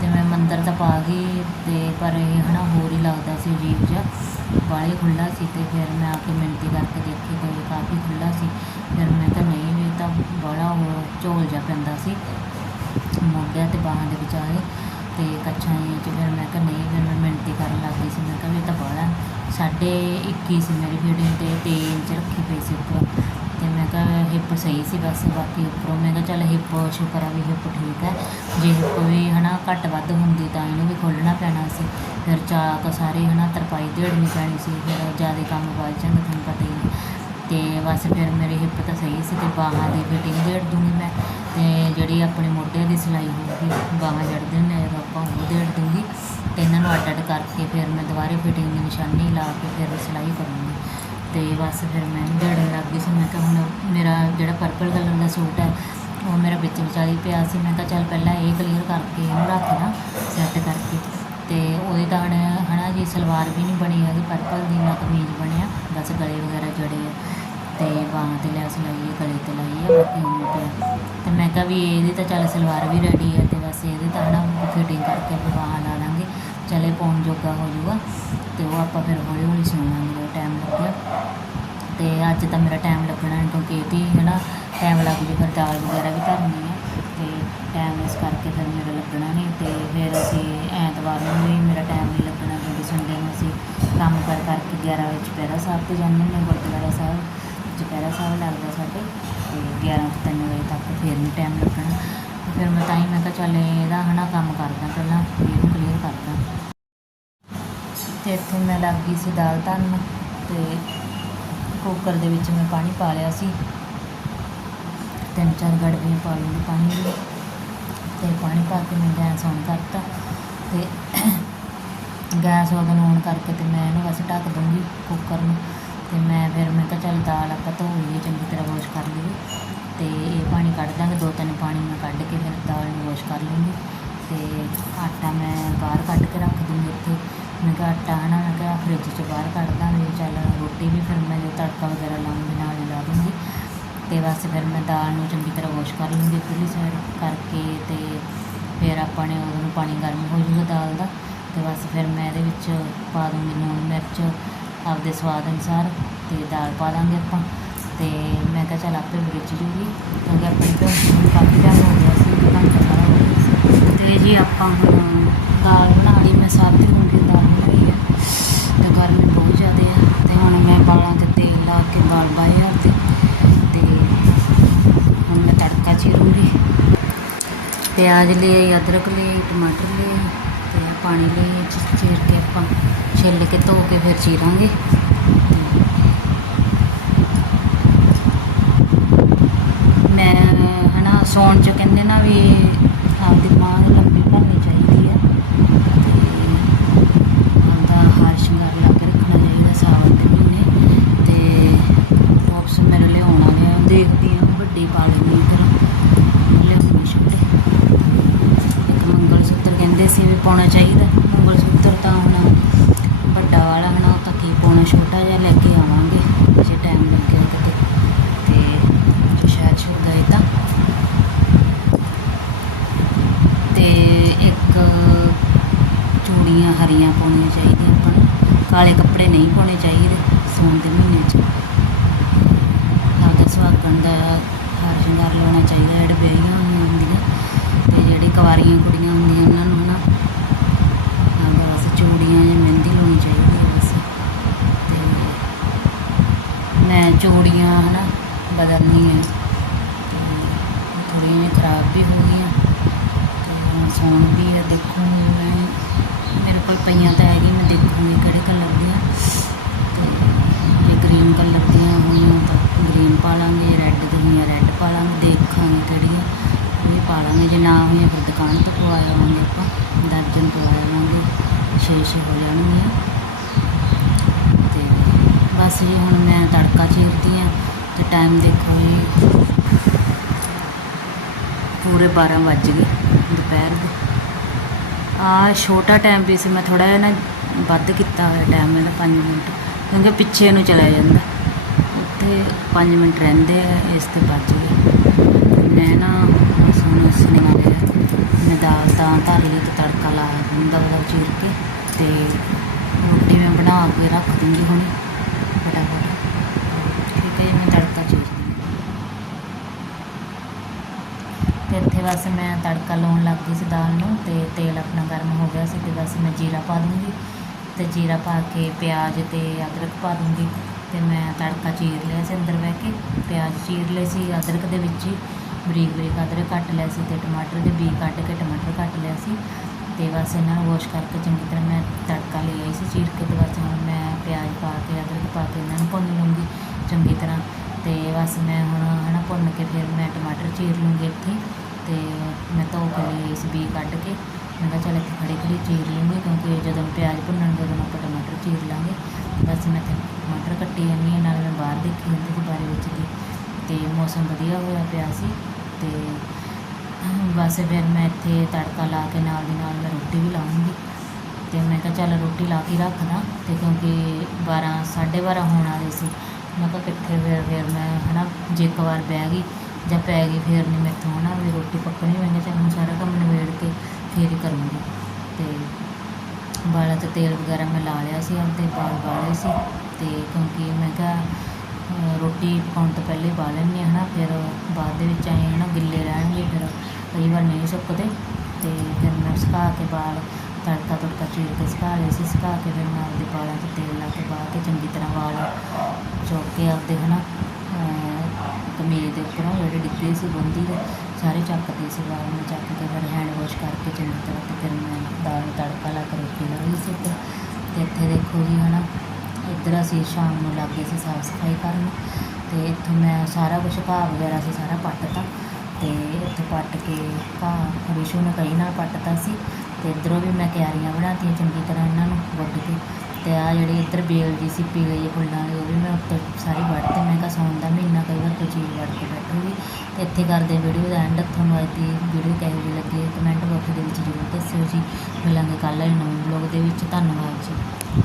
ਤੇ ਮੈਂ ਮੰਦਰ ਤਾਂ ਪਾ ਗਈ ਤੇ ਪਰ ਇਹ ਹਨਾ ਹੋਰ ਹੀ ਲੱਗਦਾ ਸੀ ਅਜੀਬ ਜਿਹਾ। ਬਾਹਲੀ ਖੁੱਲ੍ਹਾ ਸੀ ਤੇ ਫਿਰ ਮੈਂ ਆ ਕੇ ਮਿਣਤੀ ਕਰਕੇ ਦੇਖੀ ਤੇ ਕਾਫੀ ਖੁੱਲ੍ਹਾ ਸੀ। ਫਿਰ ਮੈਂ ਕਿਹਾ ਨਹੀਂ ਵੀ ਤਾਂ ਬੜਾ ਉਹ ਝੋਲ ਜਿਹਾ ਪੈਂਦਾ ਸੀ। ਮੋਢਿਆਂ ਤੇ ਬਾਹਾਂ ਦੇ ਵਿਚਾਲੇ ਤੇ ਕੱਛਾਂ ਜਿਹੀਆਂ 'ਚ ਫਿਰ ਮੈਂ ਕਿਹਾ ਨਹੀਂ, ਫਿਰ ਮੈਂ ਮਿਣਤੀ ਕਰਨ ਲੱਗ ਗਈ ਸੀ। ਮੈਂ ਕਿਹਾ ਵੀ ਇਹ ਤਾਂ ਬੜਾ ਸਾਢੇ 21 ਸੀ ਮੇਰੀ ਫਿਟਿੰਗ ਤੇ 3 ਇੰਚ ਰੱਖੀ ਪਈ ਸੀ ਉੱਪਰ। ਤੇ ਮੈਂ ਹਿੱਪ ਸਹੀ ਸੀ ਬਸ, ਬਾਕੀ ਉੱਪਰੋਂ ਮੈਂ ਕਿਹਾ ਚੱਲ ਹਿੱਪ ਸ਼ੁਕਰ ਆ ਵੀ ਹਿੱਪ ਠੀਕ ਹੈ। ਜੇ ਹਿੱਪ ਵੀ ਹਨਾ ਘੱਟ ਵੱਧ ਹੁੰਦੀ ਤਾਂ ਇਹਨੂੰ ਵੀ ਖੋਲ੍ਹਣਾ ਪੈਣਾ ਸੀ। ਫਿਰ ਚਾਕ ਸਾਰੇ ਹਨਾ ਤਰਪਾਈ ਦੇੜਨੀ ਪੈਣੀ ਸੀ, ਫਿਰ ਜ਼ਿਆਦਾ ਕੰਮ ਵੱਧ ਜਾਂਦਾ ਤੁਹਾਨੂੰ ਪਤਾ ਹੀ ਹੈ। ਤੇ ਬਸ ਫਿਰ ਮੇਰੀ ਹਿੱਪ ਤਾਂ ਸਹੀ ਸੀ ਤੇ ਬਾਹਾਂ ਦੀ ਫਿਟਿੰਗ ਦੇੜ ਦੂੰਗੀ ਮੈਂ। ਤੇ ਜਿਹੜੀ ਆਪਣੇ ਮੋਢਿਆਂ ਦੀ ਸਿਲਾਈ ਹੋਊਗੀ ਬਾਹਾਂ ਜੜਦੇ ਨੇ ਜਦੋਂ ਆਪਾਂ ਉਹ ਦੇੜ ਦੂੰਗੀ। ਤੇ ਇਹਨਾਂ ਨੂੰ ਅੱਡ ਅੱਡ ਕਰਕੇ ਫਿਰ ਮੈਂ ਦੁਬਾਰੇ ਫਿਟਿੰਗ ਦੀ ਨਿਸ਼ਾਨੀ ਲਾ ਕੇ ਫਿਰ ਸਿਲਾਈ ਕਰੂੰਗੀ। ਤੇ ਬਸ ਫਿਰ ਮੈਂ ਦੇੜਨ ਲੱਗ ਗਈ ਸੀ। ਮੈਂ ਕਿਹਾ ਹੁਣ ਮੇਰਾ ਜਿਹੜਾ ਪਰਪਲ ਕਲਰ ਦਾ ਸੂਟ ਹੈ, ਉਹ ਮੇਰਾ ਵਿੱਚ ਵਿਚਾਲੀ ਪਿਆ ਸੀ। ਮੈਂ ਕਿਹਾ ਚੱਲ ਪਹਿਲਾਂ ਇਹ ਕਲੀਅਰ ਕਰਕੇ ਇਹਨੂੰ ਰੱਖ ਦਾਂ ਸੈੱਟ ਕਰਕੇ। ਤੇ ਉਹਦੇ ਤਾਂ ਹੁਣ ਹਨਾ ਜੀ, ਸਲਵਾਰ ਵੀ ਨਹੀਂ ਬਣੀ ਹੈਗੀ ਪਰਪਲ ਦੀ, ਨਾ ਕਮੀਜ਼ ਬਣਿਆ, ਬਸ ਗਲੇ ਵਗੈਰਾ ਜੜੇ ਆ। ਤੇ ਬਾਹਾਂ ਤੇ ਲੈਸ ਲਾਈ ਗਲੇ ਤੇ ਲਾਈਏ ਹੈ ਬਾਕੀ ਹੁਣ ਪਿਆ। ਤੇ ਮੈਂ ਕਿਹਾ ਵੀ ਇਹਦੀ ਤਾਂ ਚੱਲ ਸਲਵਾਰ ਵੀ ਰੈਡੀ ਹੈ ਤੇ ਬਸ ਇਹਦੇ ਤਾਂ ਹਨਾ ਫਿਟਿੰਗ ਕਰਕੇ ਆਪਾਂ ਬਾਹਾਂ ਲਾ ਲਾਂਗੇ ਚਲੇ ਪਾਉਣ ਜੋਗਾ ਹੋ ਜਾਊਗਾ ਤੇ ਉਹ ਆਪਾਂ ਫਿਰ ਹੌਲੀ ਹੌਲੀ ਸਿਉਣਾਂਗੇ ਜਦੋਂ ਟਾਈਮ ਲੱਗਿਆ। ਤੇ ਅੱਜ ਤਾਂ ਮੇਰਾ ਟਾਈਮ ਲੱਗਣਾ ਕਿਉਂਕਿ ਇਹਦੀ ਹੈ ਨਾ ਟਾਈਮ ਲੱਗ ਜੂ, ਫਿਰ ਦਾਲ ਵਗੈਰਾ ਵੀ ਧਰਨੀ ਹੈ, ਤੇ ਟਾਈਮ ਇਸ ਕਰਕੇ ਫਿਰ ਮੇਰਾ ਲੱਗਣਾ ਨਹੀਂ, ਤੇ ਫਿਰ ਅਸੀਂ ਐਤਵਾਰ ਨੂੰ ਵੀ ਮੇਰਾ ਟਾਈਮ ਨਹੀਂ ਲੱਗਣਾ, ਕਿਉਂਕਿ ਸੰਡੇ ਨੂੰ ਅਸੀਂ ਕੰਮ ਕਰ ਕਰਕੇ 11 ਵਜੇ ਚੁਪਹਿਰਾ ਸਾਹਿਬ ਤੇ ਜਾਂਦੇ ਨੇ ਗੁਰਦੁਆਰਾ ਸਾਹਿਬ। ਚੁਪਹਿਰਾ ਸਾਹਿਬ ਲੱਗਦਾ ਸਾਡੇ, ਤੇ 11 ਤੋਂ 3 ਵਜੇ ਤੱਕ ਫਿਰ ਨਹੀਂ ਟਾਈਮ ਲੱਗਣਾ। ਫਿਰ ਮੈਂ ਤਾਂ ਹੀ ਮੈਂ ਕਿਹਾ ਚੱਲ ਇਹਦਾ ਹਨਾ ਕੰਮ ਕਰਦਾ, ਪਹਿਲਾਂ ਇਹਨੂੰ ਕਲੀਅਰ ਕਰਦਾ। ਤੇ ਇੱਥੇ ਮੈਂ ਲੱਗ ਗਈ ਸੀ ਦਾਲ ਧਰਨ ਤੇ ਕੁੱਕਰ ਦੇ ਵਿੱਚ ਮੈਂ ਪਾਣੀ ਪਾ ਲਿਆ ਸੀ। ਤਿੰਨ ਚਾਰ ਗੜਵੀਆਂ ਪਾ ਲੂੰਗੀ ਪਾਣੀ ਦੀ ਤੇ ਪਾਣੀ ਪਾ ਕੇ ਮੈਂ ਗੈਸ ਔਨ ਕਰਤਾ ਤੇ ਗੈਸ ਉਦੋਂ ਔਨ ਕਰਕੇ ਤੇ ਮੈਂ ਇਹਨੂੰ ਬਸ ਢੱਕ ਦੂੰਗੀ ਕੁੱਕਰ ਨੂੰ। ਤੇ ਮੈਂ ਫਿਰ ਮੈਂ ਕਿਹਾ ਚੱਲ ਦਾਲ ਆਪਾਂ ਧੋ ਲਈਏ, ਚੰਗੀ ਤਰ੍ਹਾਂ ਵਾਸ਼ ਕਰ ਲਈਏ। ਅਤੇ ਇਹ ਪਾਣੀ ਕੱਢ ਦਾਂਗੇ, ਦੋ ਤਿੰਨ ਪਾਣੀ ਮੈਂ ਕੱਢ ਕੇ ਫਿਰ ਦਾਲ ਨੂੰ ਵਾਸ਼ ਕਰ ਲੂੰਗੀ। ਅਤੇ ਆਟਾ ਮੈਂ ਬਾਹਰ ਕੱਢ ਕੇ ਰੱਖ ਦੂੰਗੀ ਇੱਥੇ। ਮੈਂ ਕਿਹਾ ਆਟਾ ਹਨਾ, ਮੈਂ ਕਿਹਾ ਫਰਿੱਜ 'ਚ ਬਾਹਰ ਕੱਢ ਦਾਂਗੇ, ਚੱਲ ਰੋਟੀ ਵੀ ਫਿਰ ਮੈਂ ਜੋ ਤੜਕਾ ਵਗੈਰਾ ਲਾਉਂਗੀ, ਨਾਲ ਹੀ ਲਾ ਦੂੰਗੀ। ਅਤੇ ਬਸ ਫਿਰ ਮੈਂ ਦਾਲ ਨੂੰ ਚੰਗੀ ਤਰ੍ਹਾਂ ਵਾਸ਼ ਕਰ ਲੂੰਗੀ ਪੂਰੀ ਸਾਈਡ ਕਰਕੇ ਅਤੇ ਫਿਰ ਆਪਾਂ ਨੇ ਉਹਨੂੰ ਪਾਣੀ ਗਰਮ ਹੋ ਜੂਗਾ ਦਾਲ ਦਾ। ਤੇ ਬਸ ਫਿਰ ਮੈਂ ਇਹਦੇ ਵਿੱਚ ਪਾ ਦੂੰਗੀ ਲੂਣ ਮਿਰਚ ਆਪਦੇ ਸਵਾਦ ਅਨੁਸਾਰ ਤੇ ਦਾਲ ਪਾ ਦਾਂਗੇ ਆਪਾਂ। ਅਤੇ ਮੈਂ ਕਿਹਾ ਚੱਲ ਆਪੇ ਵਿੱਚ ਜੂਗੀ। ਕਿਉਂਕਿ ਆਪਣੇ ਤੋਂ ਕਾਫੀ ਟਾਈਮ ਹੋ ਗਿਆ ਸੀ, ਇੱਕ ਘੰਟਾ ਸਾਰਾ ਹੋ ਗਿਆ ਸੀ। ਤੇ ਜੀ ਆਪਾਂ ਹੁਣ ਦਾਲ ਬਣਾ ਲਈ ਮੈਂ ਸਾਬਤੀ ਮੂੰਗੀ ਦੀ ਦਾਲ ਬਣਾਈ ਹੈ ਅਤੇ ਗਰਮੀ ਬਹੁਤ ਜ਼ਿਆਦਾ ਆ। ਅਤੇ ਹੁਣ ਮੈਂ ਬਾਲਾਂ ਤੇ ਤੇਲ ਲਾ ਕੇ ਬਾਲ ਬਾਏ ਆ ਤੇ ਹੁਣ ਮੈਂ ਤੜਕਾ ਚੀਰੂੰਗੀ। ਪਿਆਜ਼ ਲਏ ਅਦਰਕ ਲਈ, ਟਮਾਟਰ ਲਏ ਤੇ ਪਾਣੀ ਲਈ ਚੀਰ ਕੇ ਆਪਾਂ ਛਿੱਲ ਕੇ ਧੋ ਕੇ ਫਿਰ ਚੀਰਾਂਗੇ ਮੈਂ ਹਨਾ ਸੌਣ ਚ ਕਹਿੰਦੇ ਨਾ ਵੀ ਆਪਦੀ ਮਾਂ ਨੂੰ ਲੰਮੀ ਭਰਨੀ ਚਾਹੀਦੀ ਹੈ ਤੇ ਆਪਦਾ ਹਾਰ ਸ਼ਿੰਗਾਰ ਲਾ ਕੇ ਰੱਖਣਾ ਚਾਹੀਦਾ ਸਾਵਣ ਦੇ ਮਹੀਨੇ ਤੇ ਵਾਪਸ ਮੇਰੇ ਲਿਆਉਣਾ ਗਿਆ ਦੇਖਦੀ ਹਾਂ ਵੱਡੀ ਪਾ ਲੈਂਦੀ ਹਾਂ ਫਿਰ ਲਿਆਉਣੀ ਛੋਟੀ ਇੱਕ ਮੰਗਲ ਸੂਤਰ ਕਹਿੰਦੇ ਸੀ ਵੀ ਪਾਉਣਾ ਚਾਹੀਦਾ ਮੰਗਲ ਸੂਤਰ ਤਾਂ ਹੁਣ ਵੱਡਾ ਵਾਲਾ ਹਨਾ ਉਹ ਤਾਂ ਕੀ ਪਾਉਣਾ ਛੋਟਾ ਜਿਹਾ ਲੈ ਕੇ ਆਵਾਂਗੇ ਜੇ ਟਾਈਮ ਲੱਗਿਆ ਕਿਤੇ ਤੇ ਜੇ ਸ਼ਾਇਦ ਛੁੱਟ ਗਏ ਤਾਂ ਤੇ ਇੱਕ ਚੂੜੀਆਂ ਹਰੀਆਂ ਪਾਉਣੀਆਂ ਚਾਹੀਦੀਆਂ ਆਪਾਂ ਨੂੰ ਕਾਲੇ ਕੱਪੜੇ ਨਹੀਂ ਪਾਉਣੇ ਚਾਹੀਦੇ ਸੌਣ ਦੇ ਮਹੀਨੇ 'ਚ ਆਪਦਾ ਸੁਹਾਗਣ ਹਾਰ ਸ਼ਿੰਗਾਰ ਲਾਉਣਾ ਚਾਹੀਦਾ, ਜਿਹੜੇ ਵਿਆਹੀਆਂ ਹੋਈਆਂ ਹੁੰਦੀਆਂ ਤੇ ਜਿਹੜੀ ਕੁਆਰੀਆਂ ਕੁੜੀਆਂ ਹੁੰਦੀਆਂ ਉਹਨਾਂ ਨੂੰ ਹਨਾ। ਆਪਦਾ ਬਸ ਚੂੜੀਆਂ ਜਾਂ ਮਹਿੰਦੀ ਲਾਉਣੀ ਚਾਹੀਦੀ ਹੈ ਬਸ। ਤੇ ਮੈਂ ਚੂੜੀਆਂ ਹਨਾ ਬਦਲਣੀ ਹੈ ਥੋੜ੍ਹੀਆਂ ਜਿਹੀਆਂ ਖਰਾਬ ਵੀ ਹੋ ਗਈਆਂ ਤੇ ਹੁਣ ਸੌਣ ਵੀ ਹੈ ਦੇਖੂੰਗੀ ਮੈਂ ਮੇਰੇ ਕੋਲ ਪਈਆਂ ਤਾਂ ਹੈਗੀ ਮੈਂ ਦੇਖੂੰਗੀ ਕਿਹੜੇ ਕਲਰ ਦੀਆਂ ਤੇ ਜੇ ਗ੍ਰੀਨ ਕਲਰ ਦੀਆਂ ਹੋਈਆਂ ਤਾਂ ਗ੍ਰੀਨ ਪਾ ਲਾਂਗੇ ਰੈੱਡ ਦੀਆਂ ਰੈੱਡ ਪਾ ਲਾਂਗੇ ਦੇਖਾਂਗੇ ਕਿਹੜੀਆਂ ਉਹ ਪਾ ਲਾਂਗੇ ਜੇ ਨਾ ਹੋਈਆਂ ਫਿਰ ਦੁਕਾਨ ਤੋਂ ਪਵਾ ਲਵਾਂਗੇ ਆਪਾਂ ਦਰਜਨ ਪਵਾ ਲਵਾਂਗੇ ਛੇ ਛੇ ਹੋ ਜਾਣਗੀਆਂ ਤੇ ਬਸ ਹੁਣ ਮੈਂ ਤੜਕਾ ਚੀਰਦੀ ਹਾਂ ਤੇ ਟਾਈਮ ਦੇਖੋ ਜੀ। ਪੂਰੇ 12 ਵੱਜ ਗਏ ਦੁਪਹਿਰ ਦੇ। ਆ ਛੋਟਾ ਟਾਈਮ ਵੀ ਸੀ, ਮੈਂ ਥੋੜਾ ਜਿਹਾ ਨਾ ਵੱਧ ਕੀਤਾ ਹੋਇਆ ਟਾਈਮ ਇਹਦਾ 5 ਮਿੰਟ, ਕਿਉਂਕਿ ਪਿੱਛੇ ਨੂੰ ਚਲਾ ਜਾਂਦਾ। ਉੱਥੇ 5 ਮਿੰਟ ਰਹਿੰਦੇ ਆ, ਇਸ ਤੇ ਵੱਜ ਗਏ। ਮੈਂ ਨਾ ਸੋਨਾ ਸੁਣਾ ਲਿਆ ਮੈਂ ਦਾਲ ਤਾਂ ਧਰ ਲਈ ਤੇ ਤੜਕਾ ਲਾ ਦਿੰਦਾ ਉਹਦਾ ਚੀਰ ਕੇ ਤੇ ਰੋਟੀ ਮੈਂ ਬਣਾ ਕੇ ਰੱਖ ਦਿੰਦੀ ਹੁਣ। ਮੈਂ ਤੜਕਾ ਚੀਰਦੀ ਹਾਂ। ਤੇ ਇੱਥੇ ਬਸ ਮੈਂ ਤੜਕਾ ਲਾਉਣ ਲੱਗ ਗਈ ਸੀ ਦਾਲ ਨੂੰ ਤੇ ਤੇਲ ਆਪਣਾ ਗਰਮ ਹੋ ਗਿਆ ਸੀ ਤੇ ਬਸ ਮੈਂ ਜੀਰਾ ਪਾ ਦੂੰਗੀ ਤੇ ਜੀਰਾ ਪਾ ਕੇ ਪਿਆਜ਼ ਤੇ ਅਦਰਕ ਪਾ ਦੂੰਗੀ ਤੇ ਮੈਂ ਤੜਕਾ ਚੀਰ ਲਿਆ ਸੀ ਅੰਦਰ ਬਹਿ ਕੇ। ਪਿਆਜ਼ ਚੀਰ ਲਏ ਸੀ, ਅਦਰਕ ਦੇ ਵਿੱਚ ਹੀ ਬਰੀਕ ਬਰੀਕ ਅਦਰਕ ਕੱਟ ਲਿਆ ਸੀ ਤੇ ਟਮਾਟਰ ਦੇ ਬੀ ਕੱਟ ਕੇ ਟਮਾਟਰ ਕੱਟ ਲਿਆ ਸੀ ਤੇ ਬਸ ਇਹਨਾਂ ਨੂੰ ਵਾਸ਼ ਕਰਕੇ ਚੰਗੀ ਤਰ੍ਹਾਂ ਮੈਂ ਤੜਕਾ ਲੈ ਆਈ ਸੀ ਚੀਰ ਕੇ ਤੇ ਬਸ ਹੁਣ ਮੈਂ ਪਿਆਜ਼ ਪਾ ਕੇ, ਅਦਰਕ ਪਾ ਕੇ ਇਹਨਾਂ ਨੂੰ ਭੁੰਨ ਲੂੰਗੀ। ਚੰਗੀ ਤਰ੍ਹਾਂ। ਤੇ ਬਸ ਮੈਂ ਹੁਣ ਹਨਾ ਭੁੰਨ ਕੇ ਫਿਰ ਮੈਂ ਟਮਾਟਰ ਚੀਰ ਲੂੰਗੀ ਇੱਥੇ। ਤੇ ਮੈਂ ਧੋ ਕੇ ਲਈ ਬੀ ਕੱਢ ਕੇ। ਮੈਂ ਕਿਹਾ ਚੱਲ ਇੱਥੇ ਖੜੀ ਖੜੀ ਚੀਰ ਲੂੰਗੀ ਕਿਉਂਕਿ ਜਦੋਂ ਪਿਆਜ਼ ਭੁੰਨਣਗੇ ਉਦੋਂ ਆਪਾਂ ਟਮਾਟਰ ਚੀਰ ਲਾਂਗੇ। ਬਸ ਮੈਂ ਇੱਥੇ ਟਮਾਟਰ ਕੱਟੀ ਜਾਂਦੀ ਹਾਂ, ਨਾਲ ਮੈਂ ਬਾਹਰ ਦੇਖੀ ਜਾਂਦੀ ਸੀ ਬਾਰੇ ਵਿੱਚ ਦੀ ਤੇ ਮੌਸਮ ਵਧੀਆ ਹੋਇਆ ਪਿਆ ਸੀ। ਤੇ ਬਸ ਫਿਰ ਮੈਂ ਇੱਥੇ ਤੜਕਾ ਲਾ ਕੇ ਨਾਲ ਦੀ ਨਾਲ ਮੈਂ ਰੋਟੀ ਵੀ ਲਾਉਂਗੀ ਤੇ ਮੈਂ ਕਿਹਾ ਚੱਲ ਰੋਟੀ ਲਾ ਕੇ ਰੱਖਦਾ। ਤੇ ਕਿਉਂਕਿ 12 12:30 ਹੋਣ ਵਾਲੇ ਸੀ। ਮੈਂ ਕਿਹਾ ਕਿੱਥੇ ਫਿਰ ਫਿਰ ਮੈਂ ਹੈ ਨਾ ਜੇ ਇੱਕ ਵਾਰ ਬਹਿ ਗਈ ਜਾਂ ਪੈ ਗਈ ਫਿਰ ਨਹੀਂ ਮੈਥੋਂ ਨਾ ਵੀ ਰੋਟੀ ਪੱਕਣੀ ਮੈਂ ਕਿਹਾ ਚੱਲ ਹੁਣ ਸਾਰਾ ਕੰਮ ਨਿਬੇੜ ਕੇ ਫਿਰ ਹੀ ਕਰੂੰਗੀ। ਅਤੇ ਵਾਲਾਂ 'ਤੇ ਤੇਲ ਵਗੈਰਾ ਮੈਂ ਲਾ ਲਿਆ ਸੀ, ਆਪਦੇ ਵਾਲ ਵਾਲੇ ਸੀ ਅਤੇ ਕਿਉਂਕਿ ਮੈਂ ਕਿਹਾ ਰੋਟੀ ਪਕਾਉਣ ਤੋਂ ਪਹਿਲੇ ਪਾ ਲੈਂਦੀ ਹਾਂ ਹਨਾ, ਫਿਰ ਬਾਅਦ ਦੇ ਵਿੱਚ ਆਏ ਨਾ ਗਿੱਲੇ ਰਹਿਣਗੇ ਫਿਰ ਕਈ ਵਾਰ ਨਹੀਂ ਸੁੱਕਦੇ ਅਤੇ ਫਿਰ ਮੈਂ ਸੁਕਾ ਕੇ ਵਾਲ ਤੜਕਾ ਤੜਕਾ ਚੀਰ ਕੇ ਸੁਕਾ ਲਏ ਸੀ, ਸੁਕਾ ਕੇ ਫਿਰ ਨਾਲ ਦੇ ਵਾਲਾਂ 'ਚ ਤੇਲ ਲਾ ਕੇ ਪਾ ਕੇ ਚੰਗੀ ਤਰ੍ਹਾਂ ਵਾਲ ਚੁੱਕ ਕੇ ਆਪਦੇ ਹਨਾ, ਅਹ ਕਮੀਜ਼ ਦੇ ਉੱਪਰੋਂ ਜਿਹੜੇ ਡਿੱਗੇ ਸੀ, ਬੰਦੀ ਦੇ, ਸਾਰੇ ਚੱਕਦੇ ਸੀ ਵਾਲ ਨੂੰ, ਚੱਕ ਕੇ ਫਿਰ ਹੈਂਡ ਵਾਸ਼ ਕਰਕੇ ਚੰਗੀ ਤਰ੍ਹਾਂ ਤੇ ਫਿਰ ਮੈਂ ਦਾਲ ਨੂੰ ਤੜਕਾ ਲਾ ਕੇ ਰੋਟੀ ਲਾਈ ਸੀ ਤੇ ਤੇ ਇੱਥੇ ਦੇਖੋ ਜੀ ਹਨਾ, ਇੱਧਰ ਅਸੀਂ ਸ਼ਾਮ ਨੂੰ ਲੱਗ ਗਏ ਸੀ ਸਾਫ਼ ਸਫ਼ਾਈ ਕਰਨ ਤੇ ਇੱਥੋਂ ਮੈਂ ਸਾਰਾ ਕੁਝ ਘਾਹ ਵਗੈਰਾ ਸੀ ਸਾਰਾ ਪੱਟਤਾ ਤੇ ਇੱਥੇ ਪੱਟ ਕੇ ਘਾਹ, ਰਿਸ਼ੂ ਨੇ ਕਈ ਨਾਲ ਪੱਟਤਾ ਸੀ ਤੇ ਇੱਧਰੋਂ ਵੀ ਮੈਂ ਕਿਆਰੀਆਂ ਬਣਾਤੀਆਂ ਚੰਗੀ ਤਰ੍ਹਾਂ ਇਹਨਾਂ ਨੂੰ ਵੱਢ ਕੇ। ਤੇ ਆ ਜਿਹੜੀ ਇੱਧਰ ਬੇਲ ਜੀ ਸਿੱਪੀ ਗਈ ਹੈ ਫੁੱਲਾਂ ਵਾਲੀ, ਉਹ ਵੀ ਮੈਂ ਉੱਤੇ ਸਾਰੀ ਵੱਢਤੀ ਮੈਂ ਕਿਹਾ ਸਾਉਣ ਦਾ ਮਹੀਨਾ ਕਈ ਵਾਰ ਕੋਈ ਚੀਜ਼ ਵੱਢ ਕੇ ਬੈਠੂਗੀ। ਤੇ ਇੱਥੇ ਕਰਦੇ ਵੀਡੀਓ ਦਾ ਐਂਡ ਤੁਹਾਨੂੰ ਅੱਜ ਦੀ ਵੀਡੀਓ ਕਿਹੋ ਜਿਹੀ ਲੱਗੀ ਕਮੈਂਟ ਬਾਕਸ ਦੇ ਵਿੱਚ ਜ਼ਰੂਰ ਦੱਸਿਓ ਜੀ। ਮਿਲਾਂਗੇ ਕੱਲ੍ਹ ਵਾਲੇ ਨਵੇਂ ਬਲੌਗ ਦੇ ਵਿੱਚ। ਧੰਨਵਾਦ ਜੀ।